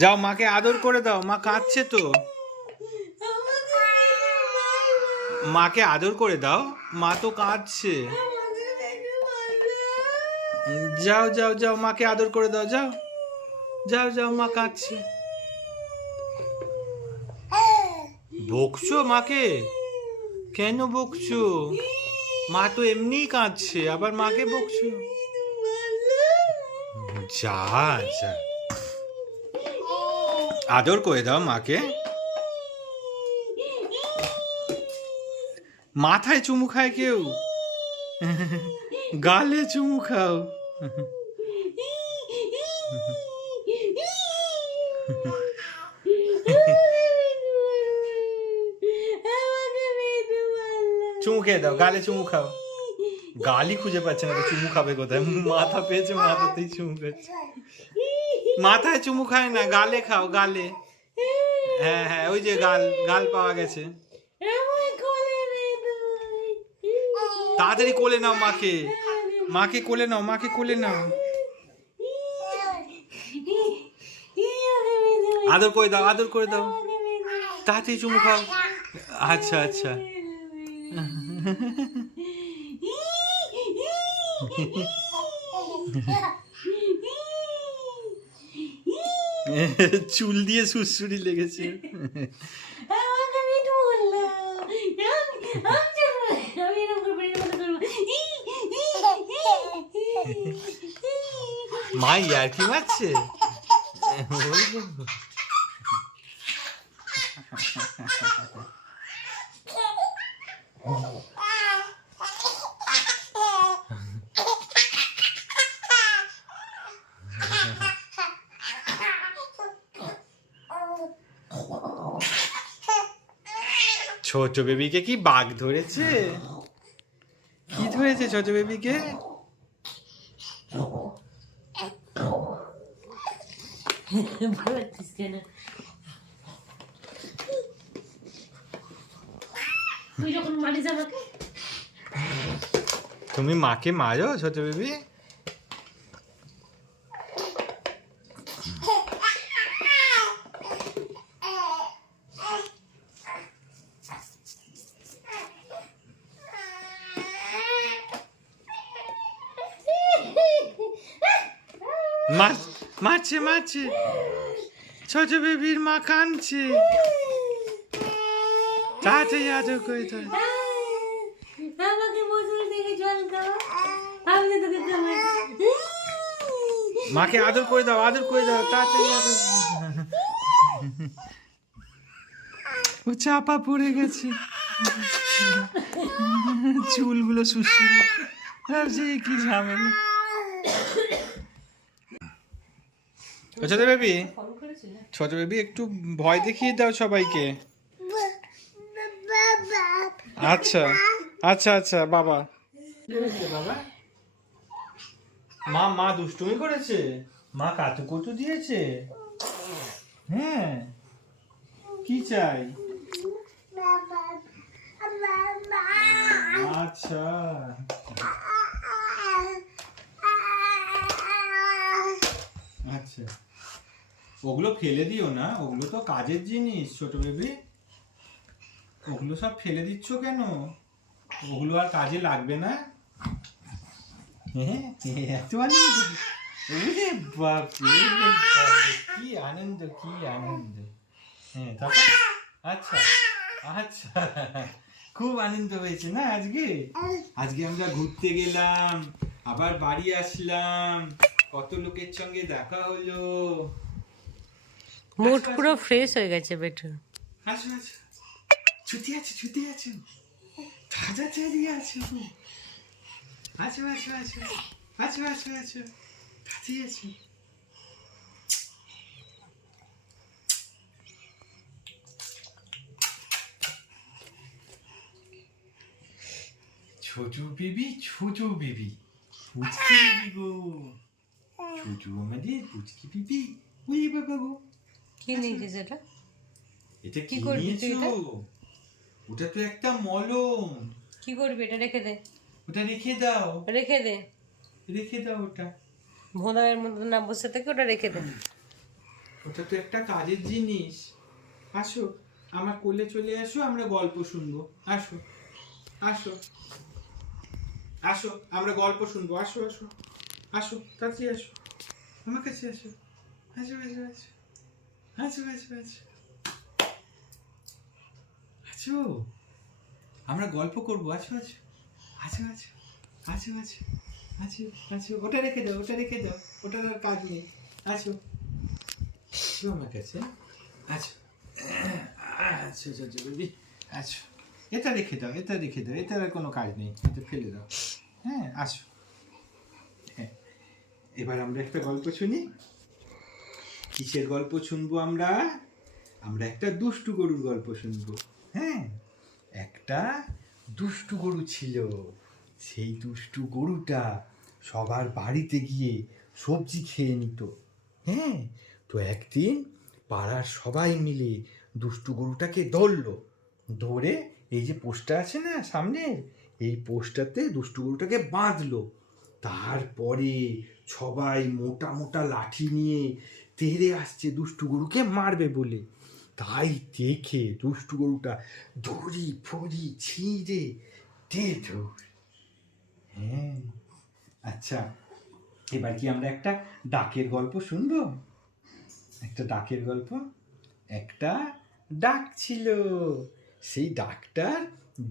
যাও মাকে আদর করে দাও, মা কাঁদছে তো। মাকে আদর করে দাও, মা তো কাঁদছে। যাও যাও যাও, মাকে আদর করে দাও, যাও যাও যাও, মা কাঁদছে। বকছো মাকে? কেন বকছো? মা তো এমনিই কাঁদছে, আবার মাকে বকছো? যা যা, আদর করে দাও মাকে। মাথায় চুমু খায় কেউ? গালে চুমু খাও। চুমু খেয়ে দাও, গালে চুমু খাও। গালই খুঁজে পাচ্ছে না তো চুমু খাবে কোথায়? মাথা পেয়েছে, মাথাতেই চুমু খাচ্ছে। মাথায় চুমু খায় না, গালে খাও, গালে। হ্যাঁ হ্যাঁ, ওই যে গাল, গাল পাওয়া গেছে। তাড়াতাড়ি কোলে নাও মাকে, মাকে কোলে নাও, মাকে কোলে নাও। আদর করে দাও, আদর করে দাও, তাড়াতাড়ি চুমু খাও। আচ্ছা আচ্ছা। চুল দিয়ে সুরসুরি লেগেছে। মা ইয়ার কি মারছে? ছোট বেবিকে কি বাঘ ধরেছে? কি ধরেছে ছোট বেবিকে? তুমি মাকে মারো ছোট বেবি? মারছে মারছে, ছোট বেবির মা কাঁদছে। তাড়াতাড়ি আদর করে দাও। মাকে আদর করে দাও, আদর করে দাও, তাড়াতাড়ি আদর। ও চাপা পড়ে গেছে, চুলগুলো সুসুরি। কি ঝামেলা। ছোট বেবি, ছোট বেবি একটু ভয় দেখিয়ে দাও সবাইকে। আচ্ছা আচ্ছা আচ্ছা। বাবা বাবা, মা মা দুষ্টুমি করেছে, মা কাতুকুতু দিয়েছে। হ্যাঁ, কি চাই? আচ্ছা, আচ্ছা, ওগুলো ফেলে দিও না, ওগুলো তো কাজের জিনিস ছোট বেবি। ওগুলো সব ফেলে দিচ্ছ কেন? ওগুলো আর কাজে লাগবে না। এত আনন্দ, ওরে বাপরে, কি আনন্দ, কি আনন্দ। হ্যাঁ, তারপর আচ্ছা আচ্ছা, খুব আনন্দ হয়েছে না আজকে? আজকে আমরা ঘুরতে গেলাম, আবার বাড়ি আসলাম, কত লোকের সঙ্গে দেখা হলো। মুড পুরো ফ্রেশ হয়ে গেছে বেটু। আসো আসো, ছুটি আছে, ছুটি আছে, তাজা চালিয়ে আছো। আছো আছো আছো আছো আছো আছো, তাড়াতাড়ি আছো। ছোট বেবি, ছোট বেবি, পুচকি বেবি গো, ছোট আমাদের পুচকি বেবি। ওই বাবা গো, কি নিয়েছিস এটা? এটা কি নিয়েছো? ওটা তো একটা মলম। কি করবি এটা? রেখে দে, ওটা রেখে দাও, রেখে দে। রেখে দাও ওটা। ভোঁদায়ের মতো না বসে থেকে ওটা রেখে দে। ওটা তো একটা কাজের জিনিস। আসো আমার কোলে চলে আসো, আমরা গল্প শুনবো। আসো আসো আসো, আমরা গল্প শুনবো। আসো আসো আসো, তাড়াতাড়ি আসো, আমার কাছে আসো। আসো আসো আসো আসো আসো আসো আসো, আমরা গল্প করবো। আসো আসো আসো আসো আসো আসো আসো আসো, ওটা রেখে দাও, ওটা রেখে দাও, ওটার আর কাজ নেই। আসো আসো আমার কাছে, আচ্ছা আচ্ছা আচ্ছা বেবি, আচ্ছা এটা রেখে দাও, এটা রেখে দাও, এটার আর কোনো কাজ নেই, এটা ফেলে দাও। হ্যাঁ আসো, হ্যাঁ এবার আমরা একটা গল্প শুনি। কিসের গল্প শুনবো আমরা? আমরা একটা দুষ্টু গরুর গল্প শুনবো। হ্যাঁ, একটা দুষ্টু গরু ছিল। সেই দুষ্টু গরুটা সবার বাড়িতে গিয়ে সবজি খেয়ে নিত। হ্যাঁ, তো একদিন পাড়ার সবাই মিলে দুষ্টু গরুটাকে ধরলো। ধরে এই যে পোস্টটা আছে না সামনে, এই পোস্টটাতে দুষ্টু গরুটাকে বাঁধলো। তারপরে সবাই মোটা মোটা লাঠি নিয়ে তেড়ে আসছে দুষ্টু গরুকে মারবে বলে। তাই দেখে দুষ্টু গরুটা দড়ি ফড়ি ছিঁড়ে দে দৌড়। হ্যাঁ, আচ্ছা এবার কি আমরা একটা ডাকের গল্প শুনবো? একটা ডাকের গল্প। একটা ডাক ছিল, সেই ডাকটার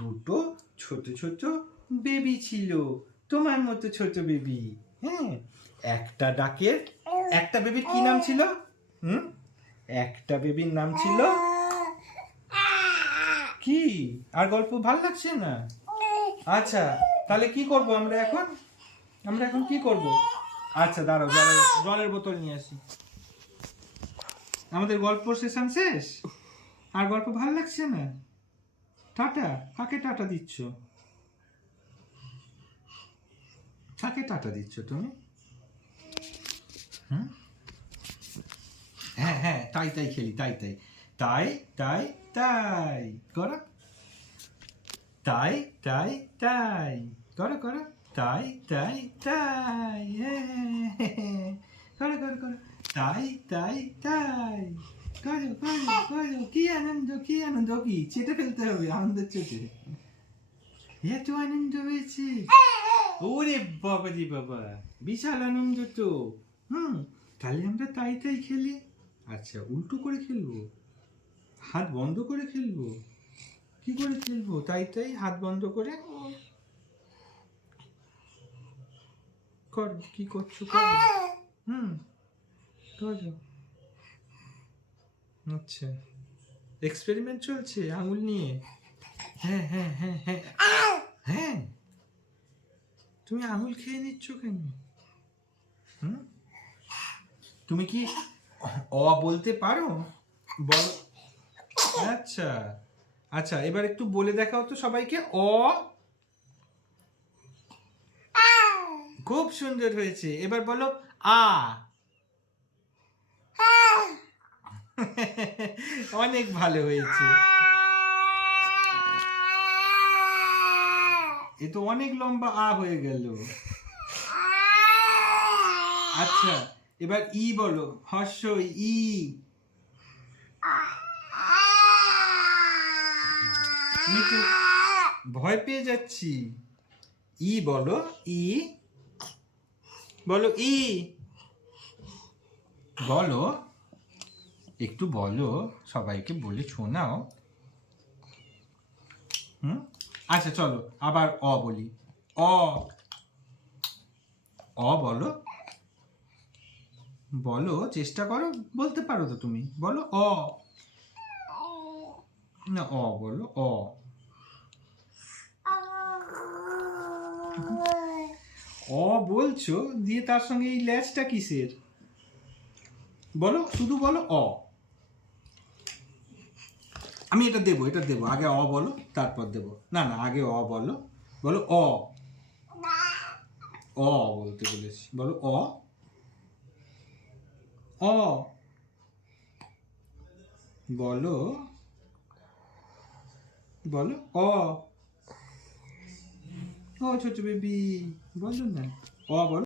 দুটো ছোট ছোট বেবি ছিল, তোমার মতো ছোট বেবি। হ্যাঁ, একটা ডাকের একটা বেবির কি নাম ছিল? একটা বেবির নাম ছিল কি? আর গল্প ভাল লাগছে না? আচ্ছা তাহলে কি করব আমরা এখন? আমরা এখন কি করব? আচ্ছা দাঁড়াও, জলের বোতল নিয়ে আসি। আমাদের গল্প সেশন শেষ, আর গল্প ভাল লাগছে না। টাটা, কাকে টাটা দিচ্ছ? কাকে টাটা দিচ্ছ তুমি? হ্যাঁ হ্যাঁ, তাই তাই খেলি, তাই তাই তাই তাই তাই করো, তাই তাই তাই করো করো, তাই তাই তাই করো করো করো, তাই তাই তাই করো করো করো। কি আনন্দ, কি আনন্দ, কি চেটে ফেলতে হবে আনন্দের চোটে। এত আনন্দ হয়েছে, ওরে বাবা রে বাবা, বিশাল আনন্দ তো। তাহলে আমরা তাই তাই খেলি। আচ্ছা উল্টো করে খেলবো, হাত বন্ধ করে খেলবো। কি করে খেলবো তাই তাই? হাত বন্ধ করে কর, কি করছো করো। করো। আচ্ছা এক্সপেরিমেন্ট চলছে আঙুল নিয়ে। হ্যাঁ হ্যাঁ হ্যাঁ হ্যাঁ হ্যাঁ, তুমি আঙুল খেয়ে নিচ্ছ কেন? তুমি কি অ বলতে পারো? বলো। আচ্ছা আচ্ছা, এবার একটু বলে দেখাও তো সবাইকে। অ, খুব সুন্দর হয়েছে। এবার বলো আ। অনেক ভালো হয়েছে, এ তো অনেক লম্বা আ হয়ে গেল। আচ্ছা এবার ই বলো, হর্ষই ই। আমি তো ভয় পেয়ে যাচ্ছি। ই বলো, ই বলো, ই বলো, একটু বলো, সবাইকে বলে শোনাও। আচ্ছা চলো আবার অ বলি। অ, অ বলো, বলো, চেষ্টা করো, বলতে পারো তো তুমি, বলো অ। না অ বলো, অ। অ বলছো দিয়ে তার সঙ্গে এই ল্যাজটা কিসের? বলো, শুধু বলো অ। আমি এটা দেবো, এটা দেবো, আগে অ বলো তারপর দেবো। না না, আগে অ বলো, বলো অ। অ বলতে বলেছি, বলো অ। অ বলো, বলো অ। ও ছোট বেবি, বলো না অ বলো।